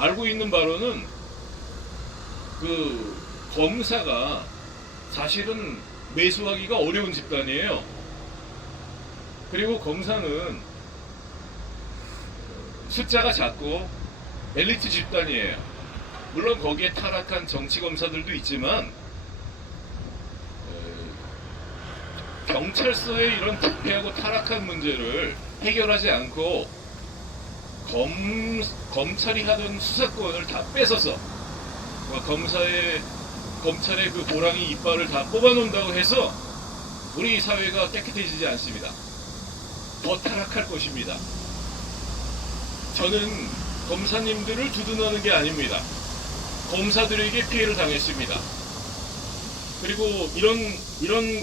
알고 있는 바로는 그 검사가 사실은 매수하기가 어려운 집단이에요. 그리고 검사는 숫자가 작고 엘리트 집단이에요. 물론 거기에 타락한 정치 검사들도 있지만 경찰서의 이런 부패하고 타락한 문제를 해결하지 않고 검찰이 하던 수사권을 다 뺏어서 검찰의 그 호랑이 이빨을 다 뽑아놓는다고 해서 우리 사회가 깨끗해지지 않습니다. 더 타락할 것입니다. 저는 검사님들을 두둔하는 게 아닙니다. 검사들에게 피해를 당했습니다. 그리고 이런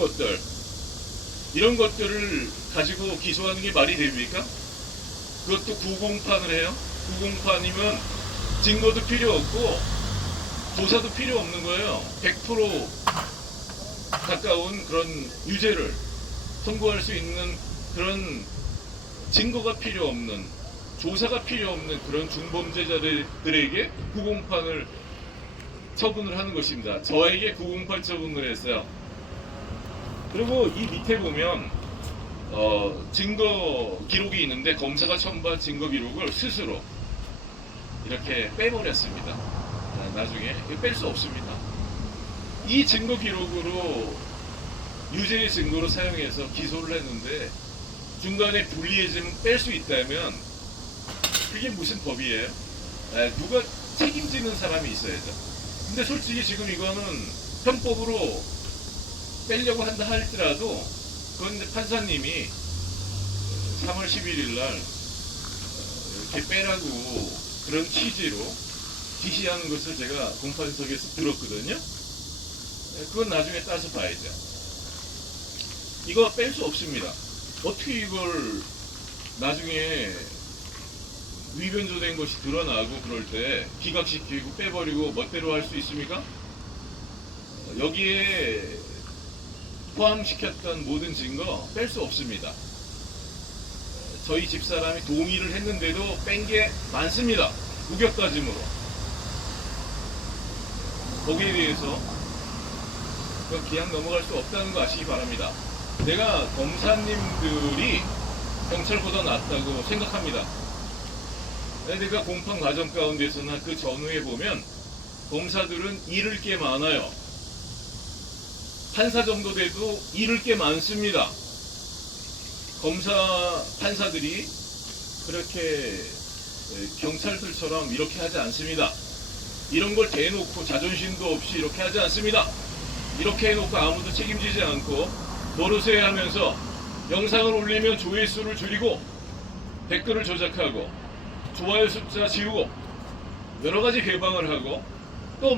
것들을 가지고 기소하는 게 말이 됩니까? 그것도 구공판을 해요. 구공판이면 증거도 필요 없고 조사도 필요 없는 거예요. 100% 가까운 그런 유죄를 선고할 수 있는 그런 증거가 필요 없는, 조사가 필요 없는 그런 중범죄자들에게 구공판을 처분을 하는 것입니다. 저에게 908 처분을 했어요. 그리고 이 밑에 보면 증거 기록이 있는데 검사가 첨부한 증거 기록을 스스로 이렇게 빼버렸습니다. 나중에 뺄 수 없습니다. 이 증거 기록으로 유죄의 증거로 사용해서 기소를 했는데 중간에 불리해지면 뺄 수 있다면 그게 무슨 법이에요? 누가 책임지는 사람이 있어야죠. 근데 솔직히 지금 이거는 편법으로 빼려고 한다 할지라도 그건 판사님이 3월 11일 날 이렇게 빼라고 그런 취지로 지시하는 것을 제가 공판석에서 들었거든요. 그건 나중에 따서 봐야죠. 이거 뺄 수 없습니다. 어떻게 이걸 나중에 위변조된 것이 드러나고 그럴 때 기각시키고 빼버리고 멋대로 할 수 있습니까? 여기에 포함시켰던 모든 증거 뺄 수 없습니다. 저희 집사람이 동의를 했는데도 뺀 게 많습니다. 무격다짐으로. 거기에 대해서 그냥 넘어갈 수 없다는 거 아시기 바랍니다. 내가 검사님들이 경찰보다 낫다고 생각합니다. 내가 공판 과정 가운데서나 그 전후에 보면 검사들은 잃을 게 많아요. 판사 정도 돼도 잃을 게 많습니다. 판사들이 그렇게 경찰들처럼 이렇게 하지 않습니다. 이런 걸 대놓고 자존심도 없이 이렇게 하지 않습니다. 이렇게 해놓고 아무도 책임지지 않고 노릇해 하면서 영상을 올리면 조회수를 줄이고 댓글을 조작하고 좋아요 숫자 지우고 여러 가지 개방을 하고 또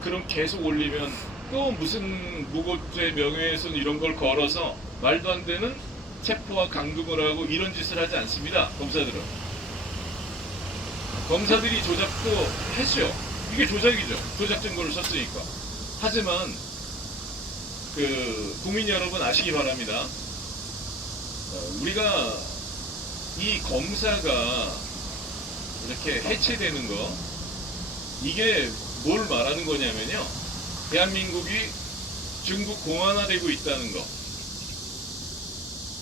그럼 계속 올리면 또 무슨 무고죄 명예훼손 이런 걸 걸어서 말도 안 되는 체포와 강금을 하고 이런 짓을 하지 않습니다. 검사들은. 검사들이 조작도 했죠. 이게 조작이죠. 조작 증거를 썼으니까. 하지만 국민 여러분 아시기 바랍니다. 우리가 이 검사가 이렇게 해체되는 거, 이게 뭘 말하는 거냐면요. 대한민국이 중국 공안화되고 있다는 거.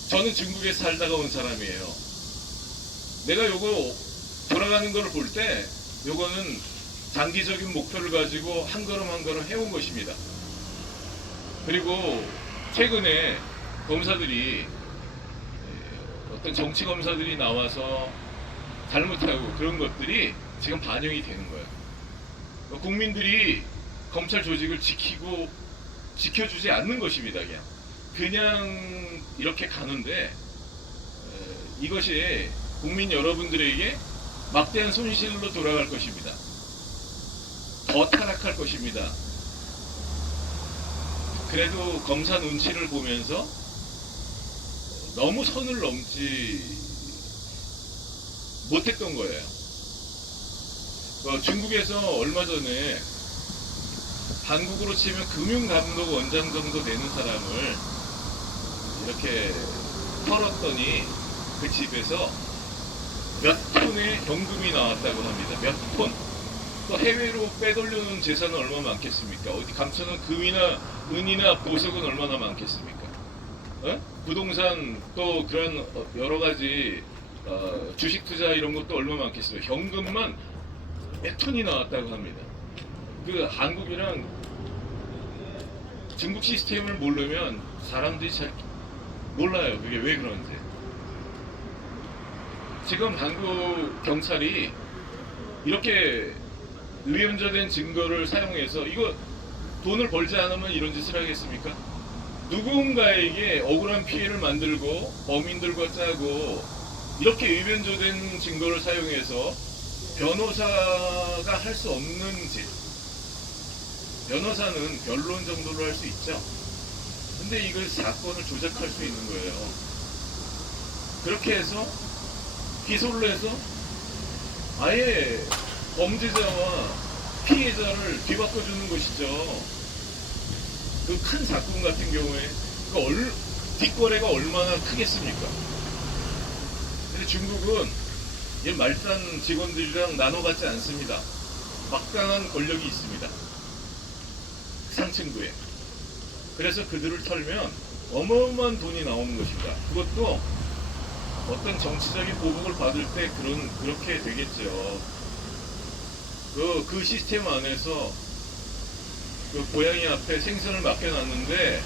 저는 중국에 살다가 온 사람이에요. 내가 요거 돌아가는 거를 볼 때 요거는 장기적인 목표를 가지고 한 걸음 한 걸음 해온 것입니다. 그리고 최근에 검사들이 어떤 정치 검사들이 나와서 잘못하고 그런 것들이 지금 반영이 되는 거예요. 국민들이 검찰 조직을 지켜주지 않는 것입니다. 그냥 이렇게 가는데 이것이 국민 여러분들에게 막대한 손실로 돌아갈 것입니다. 더 타락할 것입니다. 그래도 검사 눈치를 보면서 너무 선을 넘지 못했던 거예요. 중국에서 얼마 전에 한국으로 치면 금융감독 원장 정도 되는 사람을 이렇게 털었더니 그 집에서 몇 톤의 현금이 나왔다고 합니다. 몇 톤. 또 해외로 빼돌려놓은 재산은 얼마나 많겠습니까? 어디 감춰놓은 금이나 은이나 보석은 얼마나 많겠습니까? 부동산 또 그런 여러 가지 주식 투자 이런 것도 얼마나 많겠어요. 현금만 몇 톤이 나왔다고 합니다. 그 한국이랑 중국 시스템을 모르면 사람들이 잘 몰라요. 그게 왜 그런지. 지금 한국 경찰이 이렇게 의연자된 증거를 사용해서 이거 돈을 벌지 않으면 이런 짓을 하겠습니까? 누군가에게 억울한 피해를 만들고 범인들과 짜고 이렇게 의변조된 증거를 사용해서 변호사가 할 수 없는 짓. 변호사는 변론 정도로 할 수 있죠. 근데 이걸 사건을 조작할 수 있는 거예요. 그렇게 해서 기소를 해서 아예 범죄자와 피해자를 뒤바꿔주는 것이죠. 그 큰 사건 같은 경우에 그 뒷거래가 얼마나 크겠습니까? 근데 중국은 이 말단 직원들이랑 나눠 갖지 않습니다. 막강한 권력이 있습니다. 상층부에. 그래서 그들을 털면 어마어마한 돈이 나오는 것입니다. 그것도 어떤 정치적인 보복을 받을 때 그렇게 되겠죠. 그 시스템 안에서 그 고양이 앞에 생선을 맡겨놨는데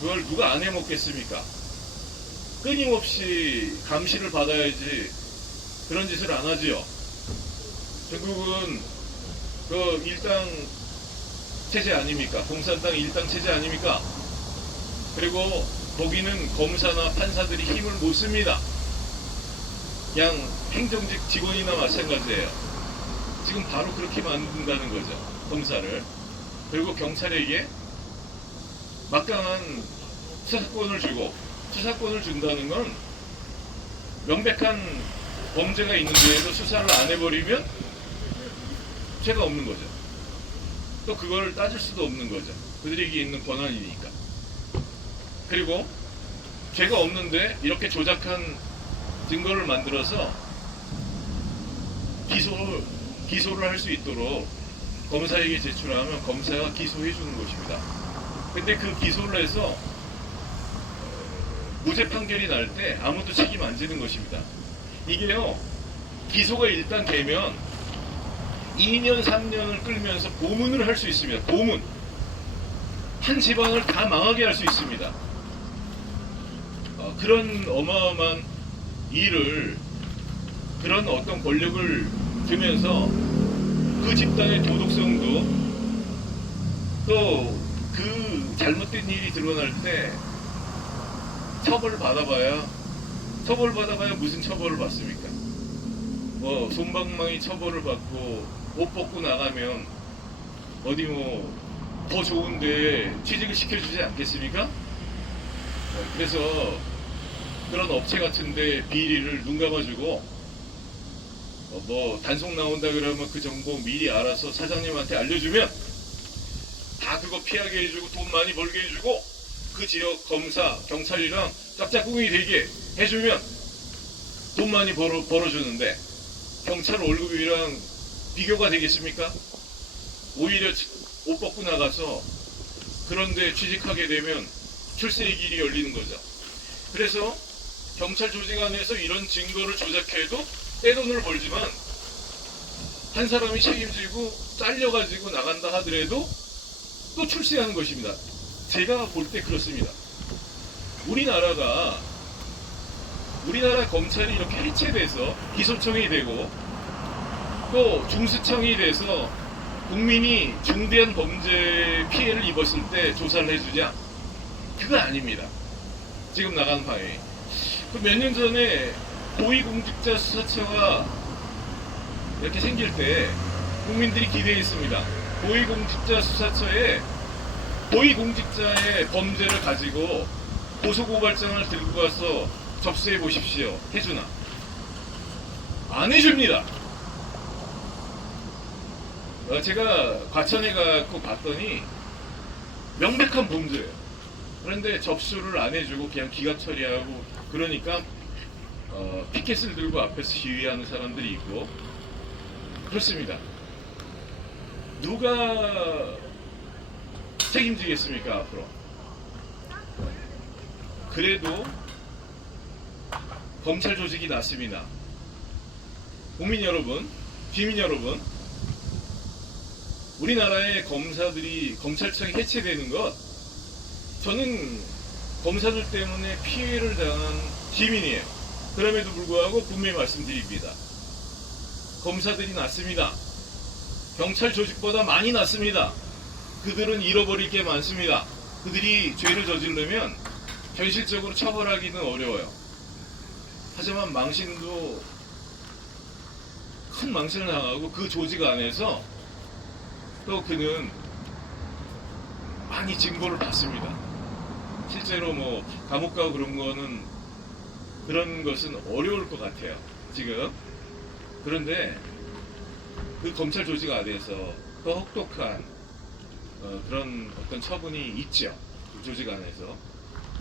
그걸 누가 안 해먹겠습니까? 끊임없이 감시를 받아야지 그런 짓을 안 하지요. 중국은 그 일당 체제 아닙니까? 공산당 일당 체제 아닙니까? 그리고 거기는 검사나 판사들이 힘을 못 씁니다. 그냥 행정직 직원이나 마찬가지예요. 지금 바로 그렇게 만든다는 거죠. 검사를. 그리고 경찰에게 막강한 수사권을 주고, 수사권을 준다는 건 명백한 범죄가 있는데도 수사를 안 해버리면 죄가 없는 거죠. 또 그걸 따질 수도 없는 거죠. 그들에게 있는 권한이니까. 그리고 죄가 없는데 이렇게 조작한 증거를 만들어서 기소를 할 수 있도록 검사에게 제출하면 검사가 기소해 주는 것입니다. 근데 그 기소를 해서 무죄 판결이 날 때 아무도 책임 안 지는 것입니다. 이게요, 기소가 일단 되면 2년, 3년을 끌면서 고문을 할 수 있습니다. 고문. 한 지방을 다 망하게 할 수 있습니다. 그런 어마어마한 일을, 그런 어떤 권력을 주면서 그 집단의 도덕성도 또 그 잘못된 일이 드러날 때 처벌을 받아봐야 무슨 처벌을 받습니까? 뭐 솜방망이 처벌을 받고 옷 벗고 나가면 어디 뭐 더 좋은데 취직을 시켜주지 않겠습니까? 그래서 그런 업체 같은데 비리를 눈 감아주고 뭐 단속 나온다 그러면 그 정보 미리 알아서 사장님한테 알려주면 다 그거 피하게 해주고 돈 많이 벌게 해주고 그 지역 검사, 경찰이랑 짝짝꿍이 되게 해주면 돈 많이 벌어주는데 경찰 월급이랑 비교가 되겠습니까? 오히려 옷 벗고 나가서 그런데 취직하게 되면 출세의 길이 열리는 거죠. 그래서 경찰 조직 안에서 이런 증거를 조작해도 떼돈을 벌지만 한 사람이 책임지고 잘려가지고 나간다 하더라도 또 출세하는 것입니다. 제가 볼 때 그렇습니다. 우리나라 검찰이 이렇게 해체돼서 기소청이 되고 또 중수청이 돼서 국민이 중대한 범죄 피해를 입었을 때 조사를 해주냐? 그건 아닙니다. 지금 나간 바에. 몇 년 전에 고위공직자 수사처가 이렇게 생길 때 국민들이 기대했습니다. 고위공직자 수사처에 고위공직자의 범죄를 가지고 고소고발장을 들고 가서 접수해 보십시오. 해주나? 안 해줍니다. 제가 과천에 가고 봤더니 명백한 범죄예요. 그런데 접수를 안 해주고 그냥 기각 처리하고 그러니까 피켓을 들고 앞에서 시위하는 사람들이 있고 그렇습니다. 누가 책임지겠습니까 앞으로? 그래도 검찰 조직이 났습니다. 국민 여러분, 시민 여러분, 우리나라의 검사들이 검찰청이 해체되는 것, 저는 검사들 때문에 피해를 당한 시민이에요. 그럼에도 불구하고 분명히 말씀드립니다. 검사들이 낫습니다. 경찰 조직보다 많이 낫습니다. 그들은 잃어버릴 게 많습니다. 그들이 죄를 저지르면 현실적으로 처벌하기는 어려워요. 하지만 망신도 큰 망신을 당하고 그 조직 안에서 또 그는 많이 징벌을 받습니다. 실제로 뭐 감옥 가고 그런 것은 어려울 것 같아요. 지금. 그런데 그 검찰 조직 안에서 더 혹독한 그런 어떤 처분이 있죠. 그 조직 안에서.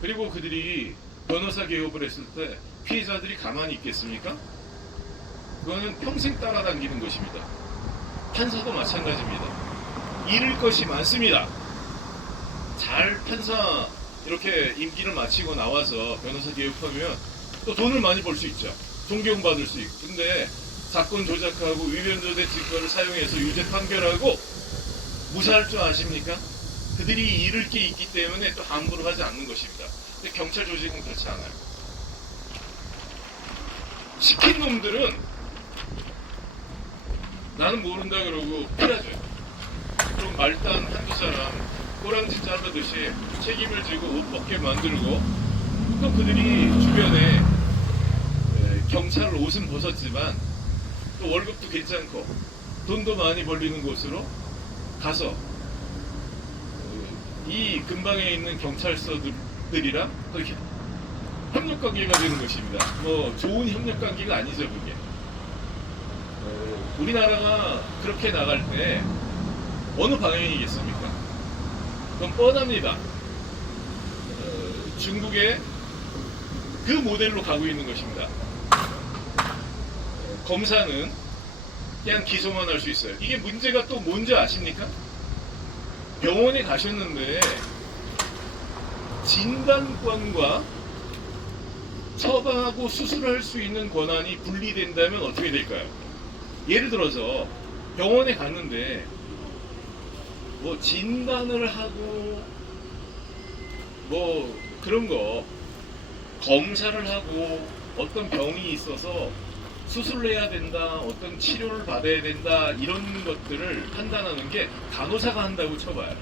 그리고 그들이 변호사 개업을 했을 때 피해자들이 가만히 있겠습니까? 그거는 평생 따라당기는 것입니다. 판사도 마찬가지입니다. 잃을 것이 많습니다. 잘 판사 이렇게 임기를 마치고 나와서 변호사 개업하면 또 돈을 많이 벌 수 있죠. 존경받을 수 있고. 근데 사건 조작하고 위변조대 증거를 사용해서 유죄 판결하고 무사할 줄 아십니까? 그들이 잃을 게 있기 때문에 또 함부로 하지 않는 것입니다. 근데 경찰 조직은 그렇지 않아요. 시킨 놈들은 나는 모른다 그러고 피하줘요. 그럼 말단 한두 사람 꼬랑지 자르듯이 책임을 지고 옷 벗게 만들고 또 그들이 주변에 경찰 옷은 벗었지만 또 월급도 괜찮고 돈도 많이 벌리는 곳으로 가서 이 근방에 있는 경찰서들이랑 그렇게 협력 관계가 되는 것입니다. 뭐 좋은 협력 관계가 아니죠, 그게. 우리나라가 그렇게 나갈 때 어느 방향이겠습니까? 그건 뻔합니다. 중국의 그 모델로 가고 있는 것입니다. 검사는 그냥 기소만 할 수 있어요. 이게 문제가 또 뭔지 아십니까? 병원에 가셨는데 진단권과 처방하고 수술할 수 있는 권한이 분리된다면 어떻게 될까요? 예를 들어서 병원에 갔는데 뭐 진단을 하고 뭐 그런 거 검사를 하고 어떤 병이 있어서 수술을 해야 된다, 어떤 치료를 받아야 된다, 이런 것들을 판단하는 게 간호사가 한다고 쳐봐요.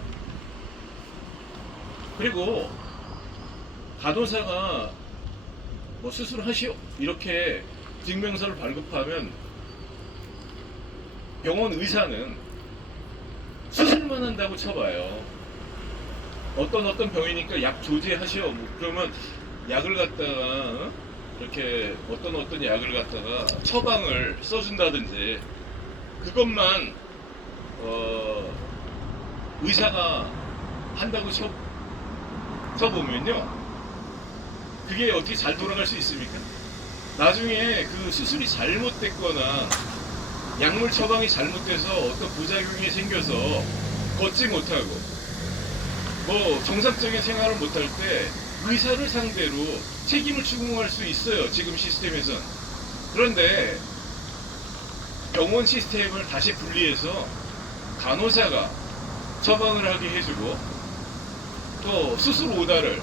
그리고 간호사가 뭐 수술하시오 이렇게 증명서를 발급하면 병원 의사는 수술만 한다고 쳐봐요. 어떤 병이니까 약 조제하시오. 뭐 그러면 약을 갖다가 이렇게 어떤 약을 갖다가 처방을 써준다든지 그것만 의사가 한다고 쳐보면요, 그게 어떻게 잘 돌아갈 수 있습니까? 나중에 그 수술이 잘못됐거나 약물 처방이 잘못돼서 어떤 부작용이 생겨서 걷지 못하고 뭐 정상적인 생활을 못할 때 의사를 상대로 책임을 추궁할 수 있어요, 지금 시스템에선. 그런데 병원 시스템을 다시 분리해서 간호사가 처방을 하게 해주고 또 수술 오다를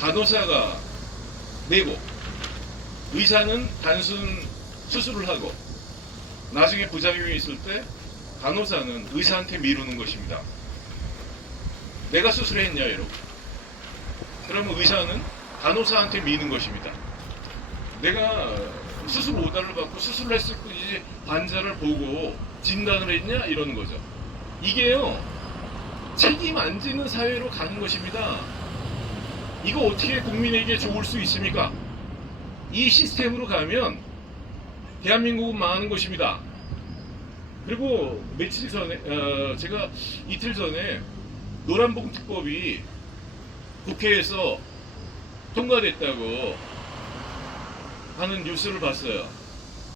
간호사가 내고 의사는 단순 수술을 하고 나중에 부작용이 있을 때 간호사는 의사한테 미루는 것입니다. 내가 수술했냐 이러고. 그러면 의사는 간호사한테 미는 것입니다. 내가 수술 오다를 받고 수술을 했을 뿐이지 환자를 보고 진단을 했냐 이러는 거죠. 이게요, 책임 안 지는 사회로 가는 것입니다. 이거 어떻게 국민에게 좋을 수 있습니까? 이 시스템으로 가면 대한민국은 망하는 것입니다. 그리고 며칠 전에 제가 이틀 전에 노란봉투법이 국회에서 통과됐다고 하는 뉴스를 봤어요.